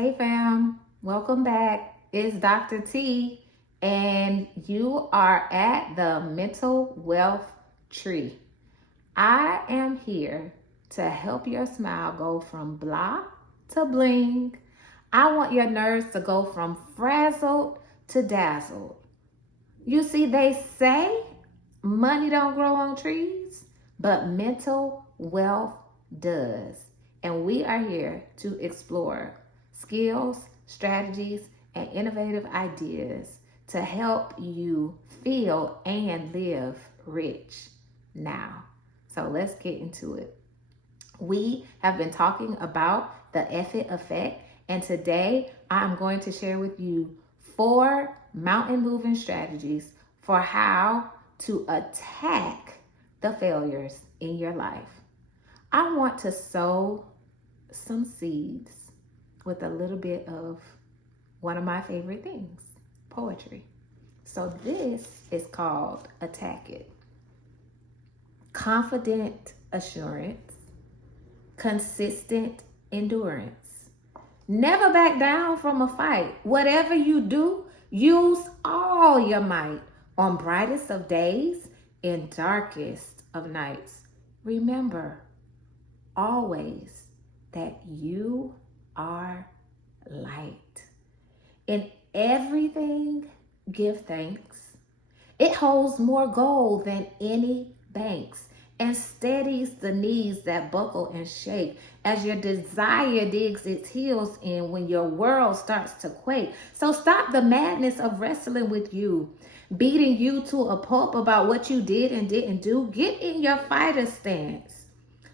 Hey fam, welcome back. It's Dr. T, and you are at the Mental Wealth Tree. I am here to help your smile go from blah to bling. I want your nerves to go from frazzled to dazzled. You see, they say money don't grow on trees, but mental wealth does. And we are here to explore skills, strategies, and innovative ideas to help you feel and live rich now. So let's get into it. We have been talking about the Eff-it effect, and today I'm going to share with you 4 mountain moving strategies for how to attack the failures in your life. I want to sow some seeds with a little bit of one of my favorite things, poetry. So this is called Attack It. Confident assurance, consistent endurance. Never back down from a fight. Whatever you do, use all your might on brightest of days and darkest of nights. Remember always that you are light. In everything, give thanks. It holds more gold than any banks and steadies the knees that buckle and shake as your desire digs its heels in when your world starts to quake. So stop the madness of wrestling with you, beating you to a pulp about what you did and didn't do. Get in your fighter stance,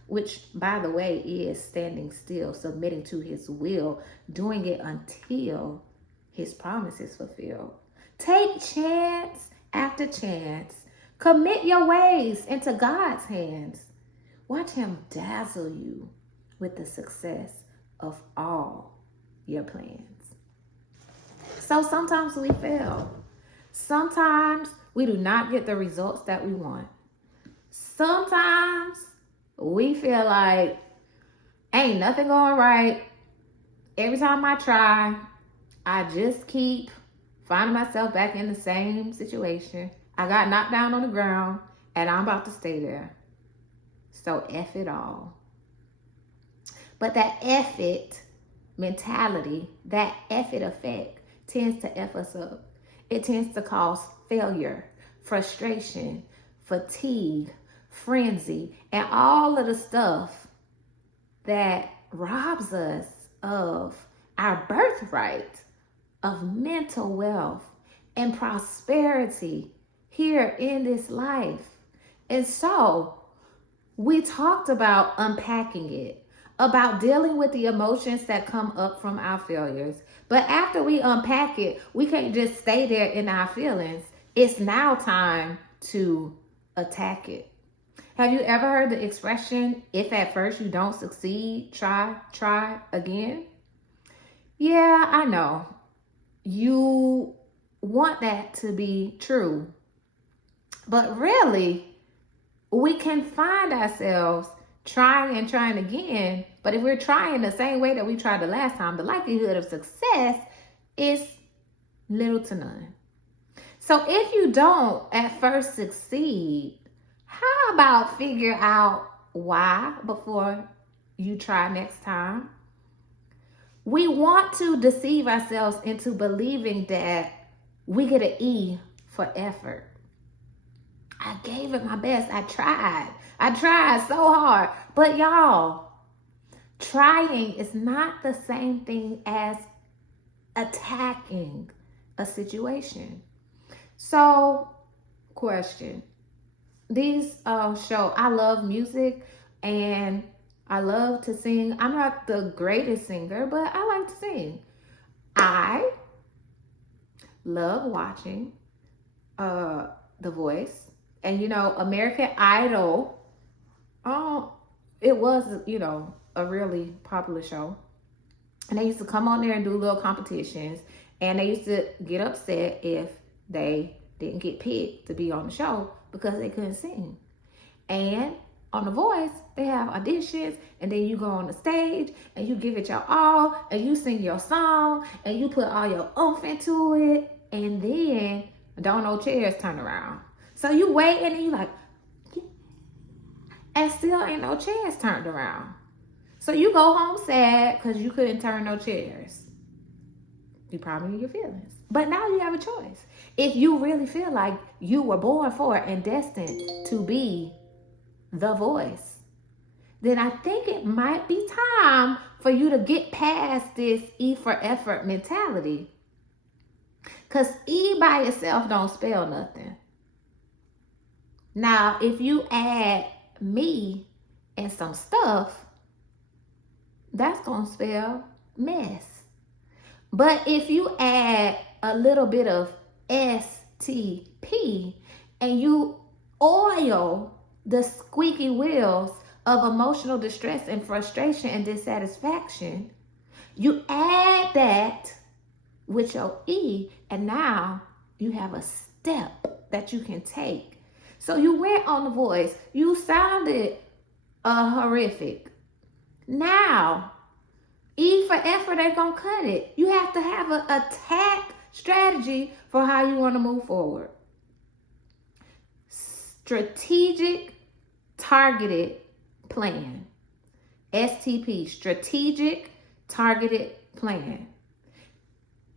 which, by the way, is standing still, submitting to his will, doing it until his promise is fulfilled. Take chance after chance. Commit your ways into God's hands. Watch him dazzle you with the success of all your plans. So sometimes we fail. Sometimes we do not get the results that we want. Sometimes we feel like ain't nothing going right. Every time I try, I just keep finding myself back in the same situation. I got knocked down on the ground and I'm about to stay there. So F it all. But that F-it mentality, that F-it effect tends to F us up. It tends to cause failure, frustration, fatigue, frenzy, and all of the stuff that robs us of our birthright of mental wealth and prosperity here in this life. And so we talked about unpacking it, about dealing with the emotions that come up from our failures. But after we unpack it, we can't just stay there in our feelings. It's now time to attack it. Have you ever heard the expression, if at first you don't succeed, try again? Yeah, I know. You want that to be true. But really, we can find ourselves trying again. But if we're trying the same way that we tried the last time, the likelihood of success is little to none. So if you don't at first succeed, how about figure out why before you try next time? We want to deceive ourselves into believing that we get an E for effort. I gave it my best. I tried so hard. But y'all, trying is not the same thing as attacking a situation. So, question. These show, I love music and I love to sing. I'm not the greatest singer, but I like to sing. I love watching The Voice. And American Idol, it was, a really popular show. And they used to come on there and do little competitions. And they used to get upset if they didn't get picked to be on the show because they couldn't sing. And On The Voice, they have auditions, and then you go on the stage and you give it your all, and you sing your song, and you put all your oomph into it, and then don't no chairs turn around. So you wait, and then you like, and still ain't no chairs turned around. So you go home sad because you couldn't turn no chairs. You probably in your feelings. But now you have a choice. If you really feel like you were born for and destined to be the voice, then I think it might be time for you to get past this E for effort mentality. Because E by itself don't spell nothing. Now, if you add me and some stuff, that's going to spell mess. But if you add a little bit of STP and you oil the squeaky wheels of emotional distress and frustration and dissatisfaction, you add that with your E, and now you have a step that you can take. So you went on The Voice, you sounded horrific. Now, E for effort ain't gonna cut it. You have to have an attack strategy for how you want to move forward. Strategic targeted plan. STP, strategic targeted plan.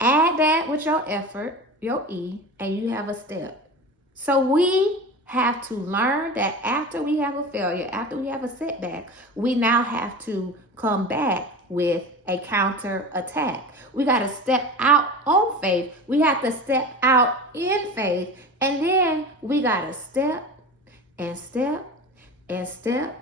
Add that with your effort, your E, and you have a step. So we have to learn that after we have a failure, after we have a setback, we now have to come back with a counter attack. We got to step out on faith. We have to step out in faith. And then we got to step and step and step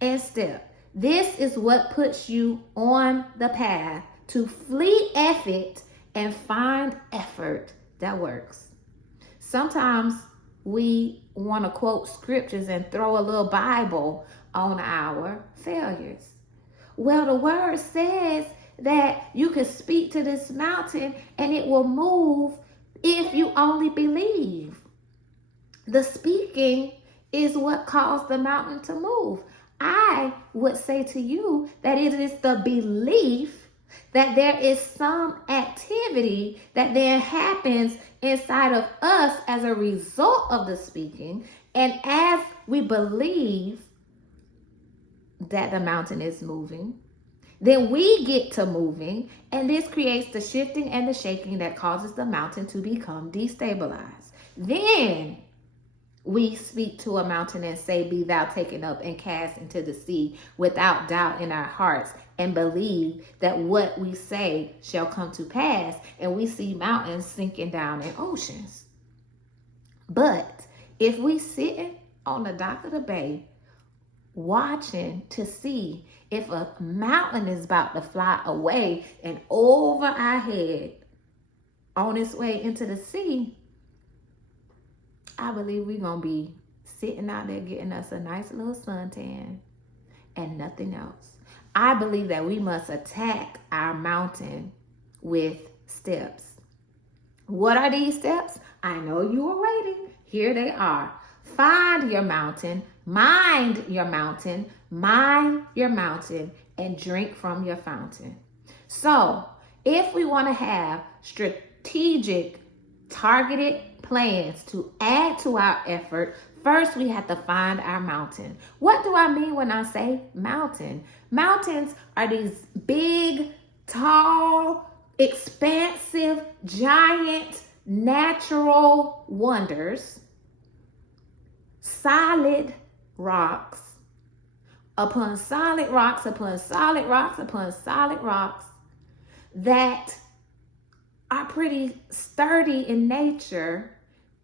and step. This is what puts you on the path to flee Eff-it and find effort that works. Sometimes we want to quote scriptures and throw a little Bible on our failures. Well, the word says that you can speak to this mountain and it will move if you only believe. The speaking is what caused the mountain to move. I would say to you that it is the belief that there is some activity that then happens inside of us as a result of the speaking. And as we believe that the mountain is moving, then we get to moving, and this creates the shifting and the shaking that causes the mountain to become destabilized. Then we speak to a mountain and say, "Be thou taken up and cast into the sea," without doubt in our hearts, and believe that what we say shall come to pass, and we see mountains sinking down in oceans. But if we sit on the dock of the bay watching to see if a mountain is about to fly away and over our head on its way into the sea, I believe we're going to be sitting out there getting us a nice little suntan and nothing else. I believe that we must attack our mountain with steps. What are these steps? I know you are waiting. Here they are. Find your mountain, mind your mountain, mind your mountain, and drink from your fountain. So, if we want to have strategic, targeted plans to add to our effort, first we have to find our mountain. What do I mean when I say mountain? Mountains are these big, tall, expansive, giant, natural wonders, solid rocks upon solid rocks upon solid rocks upon solid rocks that are pretty sturdy in nature,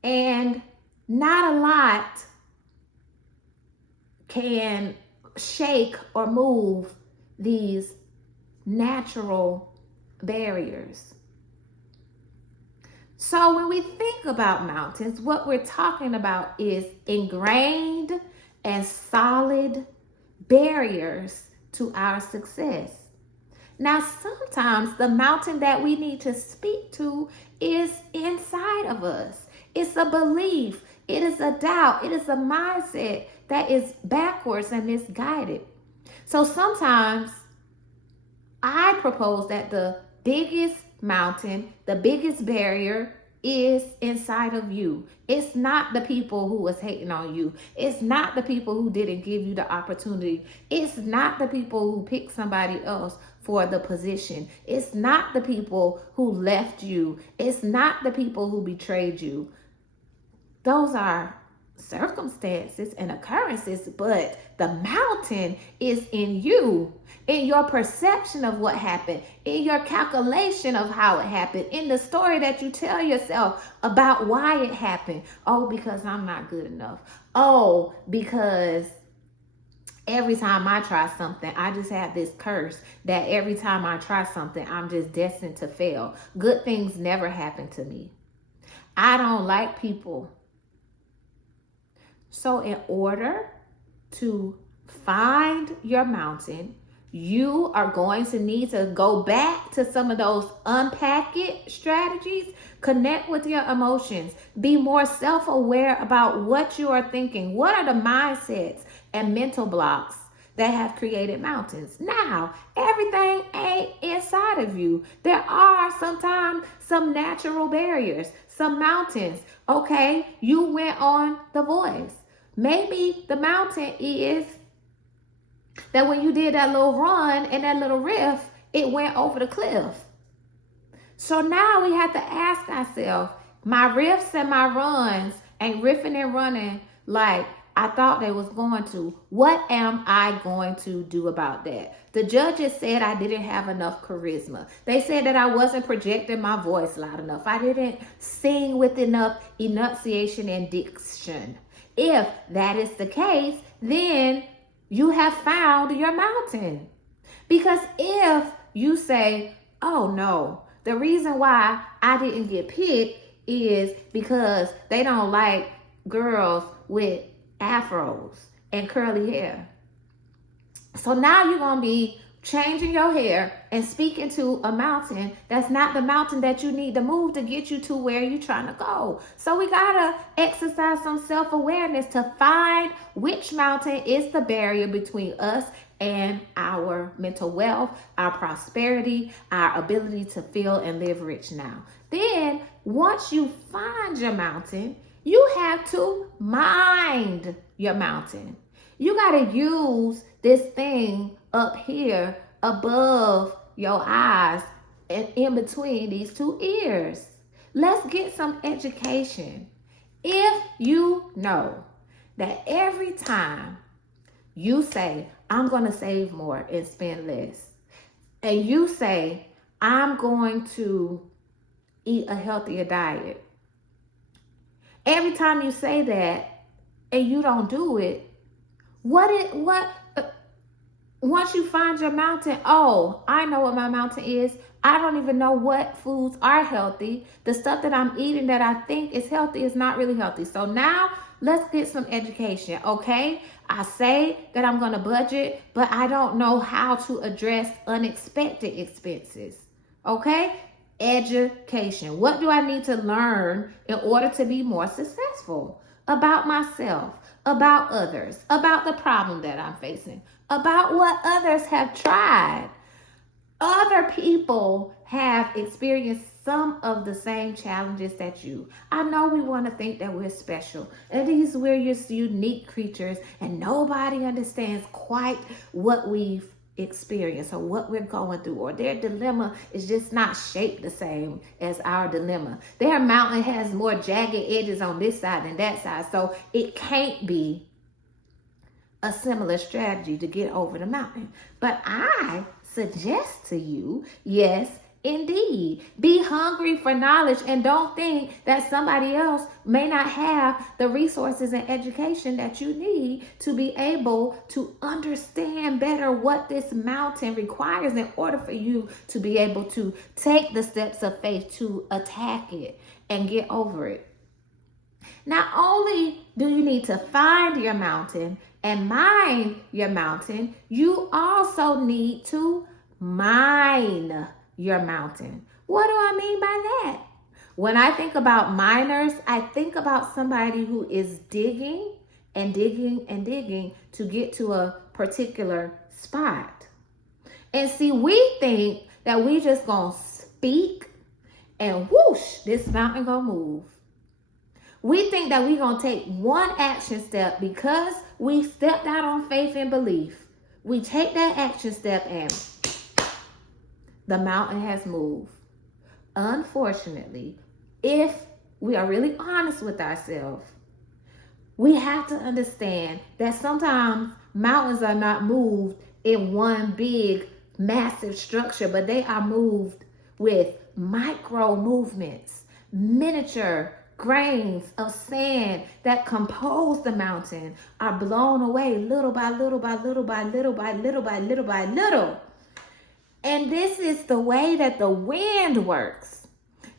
and not a lot can shake or move these natural barriers. So when we think about mountains, what we're talking about is ingrained and solid barriers to our success. Now, sometimes the mountain that we need to speak to is inside of us. It's a belief. It is a doubt. It is a mindset that is backwards and misguided. So sometimes I propose that the biggest mountain, the biggest barrier is inside of you. It's not the people who was hating on you. It's not the people who didn't give you the opportunity. It's not the people who picked somebody else for the position. It's not the people who left you. It's not the people who betrayed you. Those are circumstances and occurrences, but the mountain is in you, in your perception of what happened, in your calculation of how it happened, in the story that you tell yourself about why it happened. Oh, because I'm not good enough. Oh, because every time I try something, I just have this curse that every time I try something, I'm just destined to fail. Good things never happen to me. I don't like people. So in order to find your mountain, you are going to need to go back to some of those unpack it strategies, connect with your emotions, be more self-aware about what you are thinking. What are the mindsets and mental blocks that have created mountains? Now, everything ain't inside of you. There are sometimes some natural barriers, some mountains. Okay, you went on The Voice. Maybe the mountain is that when you did that little run and that little riff, it went over the cliff. So now we have to ask ourselves, my riffs and my runs ain't riffing and running like I thought they was going to. What am I going to do about that? The judges said I didn't have enough charisma. They said that I wasn't projecting my voice loud enough. I didn't sing with enough enunciation and diction. If that is the case, then you have found your mountain. Because if you say, oh no, the reason why I didn't get picked is because they don't like girls with afros and curly hair. So now you're going to be changing your hair and speaking to a mountain that's not the mountain that you need to move to get you to where you're trying to go. So we got to exercise some self-awareness to find which mountain is the barrier between us and our mental wealth, our prosperity, our ability to feel and live rich now. Then once you find your mountain, you have to mind your mountain. You got to use this thing up here above your eyes and in between these two ears. Let's get some education. If you know that every time you say, I'm going to save more and spend less, and you say, I'm going to eat a healthier diet, every time you say that and you don't do it, once you find your mountain, oh, I know what my mountain is. I don't even know what foods are healthy. The stuff that I'm eating that I think is healthy is not really healthy. So now let's get some education, okay? I say that I'm going to budget, but I don't know how to address unexpected expenses, okay? Education. What do I need to learn in order to be more successful? About myself, about others, about the problem that I'm facing, about what others have tried. Other people have experienced some of the same challenges that you. I know we want to think that we're special, and we're just unique creatures, and nobody understands quite what we've experience or what we're going through, or their dilemma is just not shaped the same as our dilemma. Their mountain has more jagged edges on this side than that side, so it can't be a similar strategy to get over the mountain. But I suggest to you, yes, indeed, be hungry for knowledge and don't think that somebody else may not have the resources and education that you need to be able to understand better what this mountain requires in order for you to be able to take the steps of faith to attack it and get over it. Not only do you need to find your mountain and mind your mountain, you also need to mine your mountain. What do I mean by that? When I think about miners, I think about somebody who is digging and digging and digging to get to a particular spot. And see, we think that we just gonna speak and whoosh, this mountain gonna move. We think that we gonna take one action step because we stepped out on faith and belief. We take that action step and the mountain has moved. Unfortunately, if we are really honest with ourselves, we have to understand that sometimes mountains are not moved in one big, massive structure, but they are moved with micro movements, miniature grains of sand that compose the mountain are blown away little by little by little by little by little by little by little. And this is the way that the wind works.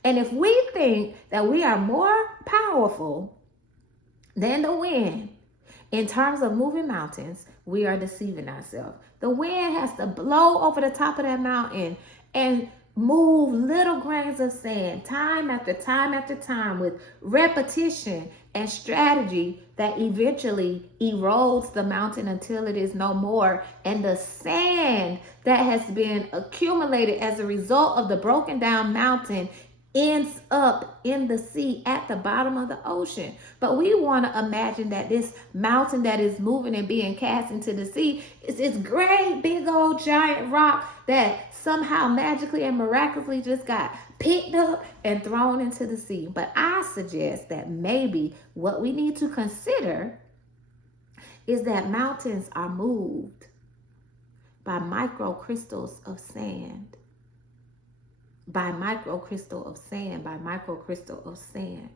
And if we think that we are more powerful than the wind in terms of moving mountains, we are deceiving ourselves. The wind has to blow over the top of that mountain and move little grains of sand time after time after time with repetition and strategy that eventually erodes the mountain until it is no more. And the sand that has been accumulated as a result of the broken down mountain ends up in the sea at the bottom of the ocean. But we want to imagine that this mountain that is moving and being cast into the sea is this great big old giant rock that somehow magically and miraculously just got picked up and thrown into the sea. But I suggest that maybe what we need to consider is that mountains are moved by microcrystals of sand. By microcrystal of sand, by microcrystal of sand.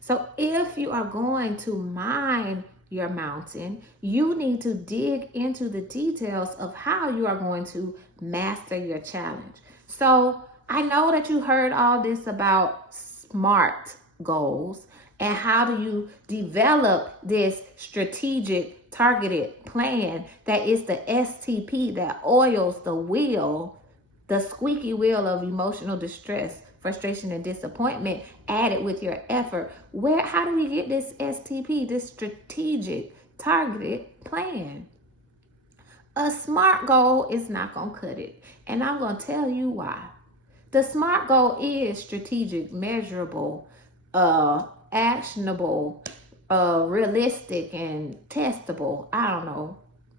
So if you are going to mine your mountain, you need to dig into the details of how you are going to master your challenge. So I know that you heard all this about SMART goals and how do you develop this strategic targeted plan that is the STP that oils the wheel, the squeaky wheel of emotional distress, frustration, and disappointment added with your effort. How do we get this STP, this strategic targeted plan? A SMART goal is not going to cut it. And I'm going to tell you why. The SMART goal is strategic, measurable, actionable, realistic, and testable. I don't know,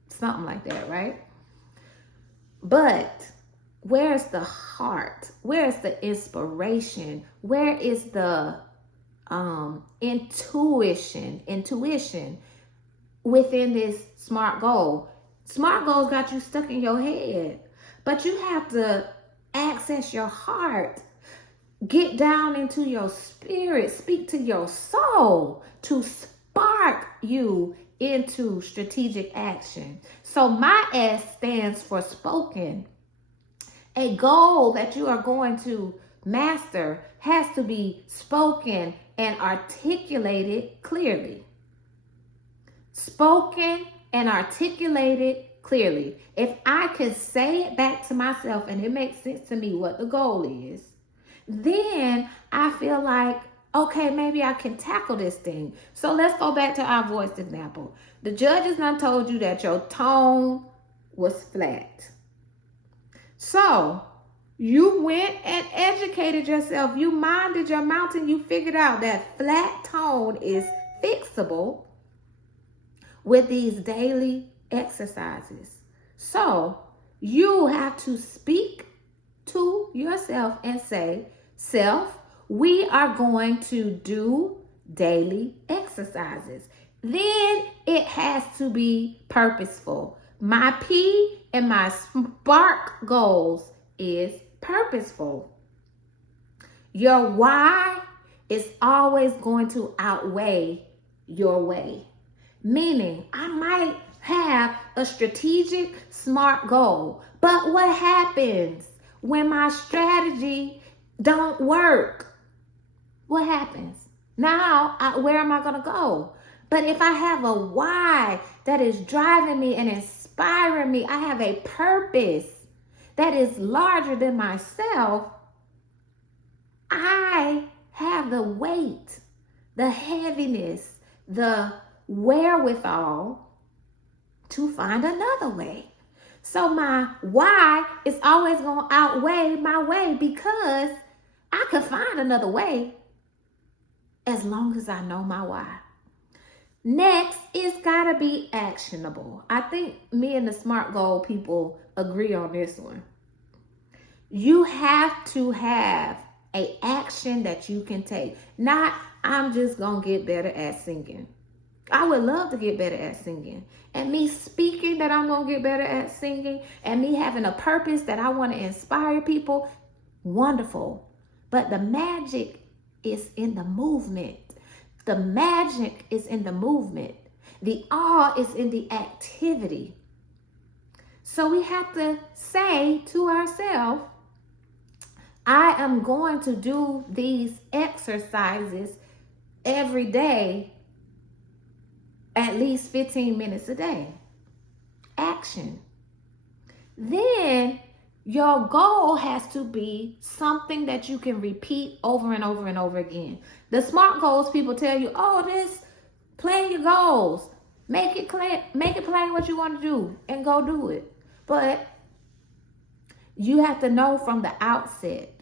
something like that, right? But where's the heart? Where's the inspiration? Where is the intuition within this SMART goal? SMART goals got you stuck in your head, but you have to access your heart, get down into your spirit, speak to your soul to spark you into strategic action. So my S stands for spoken. A goal that you are going to master has to be spoken and articulated clearly. Spoken and articulated clearly. If I can say it back to myself and it makes sense to me what the goal is, then I feel like, okay, maybe I can tackle this thing. So let's go back to our voice example. The judges done told you that your tone was flat. So you went and educated yourself. You minded your mountain. You figured out that flat tone is fixable with these daily exercises. So you have to speak to yourself and say, self, we are going to do daily exercises. Then it has to be purposeful. My P and my SMART goals is purposeful. Your why is always going to outweigh your way. Meaning, I might have a strategic SMART goal, but what happens when my strategy don't work? What happens? Now, where am I going to go? But if I have a why that is driving me and inspiring me, I have a purpose that is larger than myself, I have the weight, the heaviness, the wherewithal to find another way. So my why is always going to outweigh my way, because I could find another way as long as I know my why. Next, it's got to be actionable. I think me and the SMART goal people agree on this one. You have to have a action that you can take. Not, I'm just going to get better at singing. I would love to get better at singing. And me speaking that I'm going to get better at singing, and me having a purpose that I want to inspire people, wonderful. But the magic is in the movement. The magic is in the movement. The awe is in the activity. So we have to say to ourselves, I am going to do these exercises every day, at least 15 minutes a day. Action. Then your goal has to be something that you can repeat over and over and over again. The SMART goals people tell you, oh, plan your goals. Make it plain what you want to do and go do it. But you have to know from the outset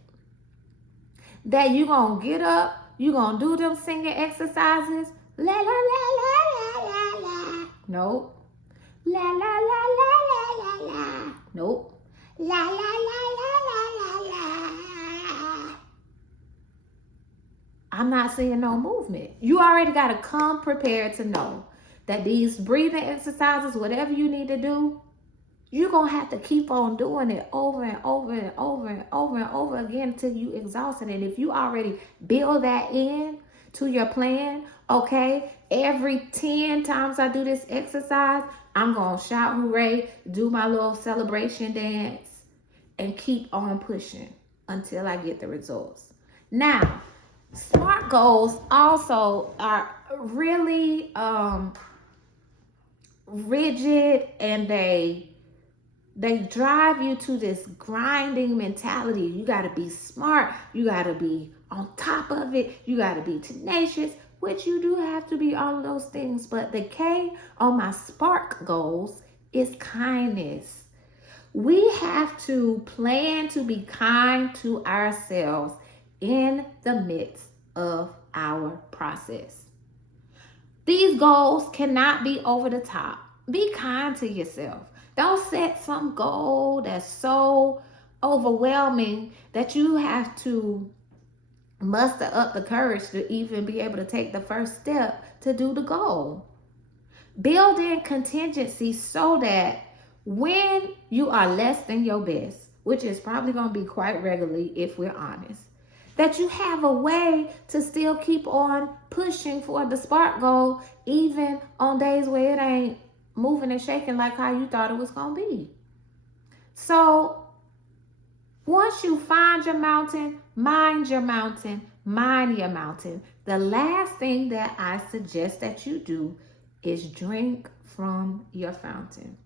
that you're going to get up, you're going to do them singing exercises. La, la, la, la, la, la, la. Nope. La, la, la, la, la, la, la. Nope. La, la, la, la, la, la, la. I'm not seeing no movement. You already got to come prepared to know that these breathing exercises, whatever you need to do, you're going to have to keep on doing it over and over and over and over and over again until you exhaust it. And if you already build that in to your plan, okay, every 10 times I do this exercise, I'm going to shout hooray, do my little celebration dance, and keep on pushing until I get the results. Now, SMART goals also are really rigid, and they drive you to this grinding mentality. You got to be smart. You got to be on top of it. You got to be tenacious, which you do have to be, all of those things. But the K on my SPARK goals is kindness. We have to plan to be kind to ourselves in the midst of our process. These goals cannot be over the top. Be kind to yourself. Don't set some goal that's so overwhelming that you have to muster up the courage to even be able to take the first step to do the goal. Build in contingency so that when you are less than your best, which is probably going to be quite regularly if we're honest, that you have a way to still keep on pushing for the SPARK goal, even on days where it ain't moving and shaking like how you thought it was going to be. So once you find your mountain, mind your mountain, mind your mountain, the last thing that I suggest that you do is drink from your fountain.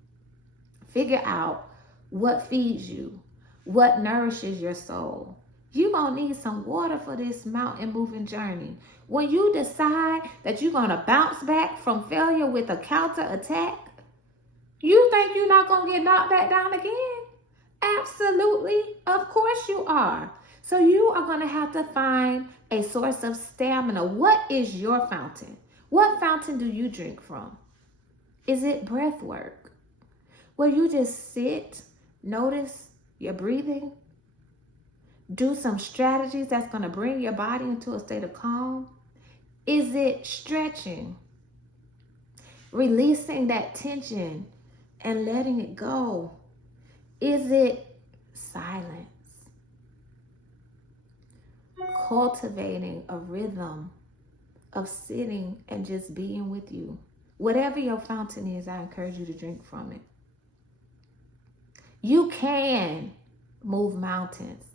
Figure out what feeds you, what nourishes your soul. You're going to need some water for this mountain moving journey. When you decide that you're going to bounce back from failure with a counter attack, you think you're not going to get knocked back down again? Absolutely. Of course you are. So you are going to have to find a source of stamina. What is your fountain? What fountain do you drink from? Is it breath work, where you just sit, notice your breathing, do some strategies that's going to bring your body into a state of calm? Is it stretching, releasing that tension and letting it go? Is it silence, cultivating a rhythm of sitting and just being with you? Whatever your fountain is, I encourage you to drink from it. You can move mountains.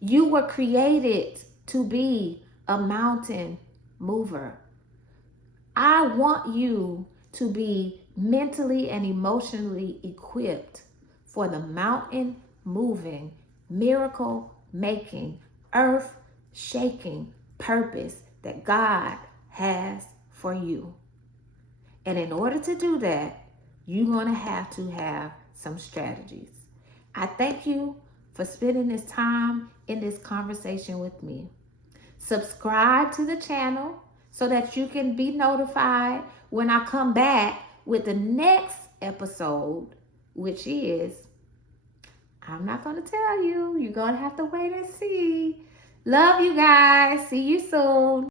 You were created to be a mountain mover. I want you to be mentally and emotionally equipped for the mountain moving, miracle making, earth shaking purpose that God has for you. And in order to do that, you're going to have some strategies. I thank you for spending this time in this conversation with me. Subscribe to the channel so that you can be notified when I come back with the next episode, which is, I'm not going to tell you. You're going to have to wait and see. Love you guys. See you soon.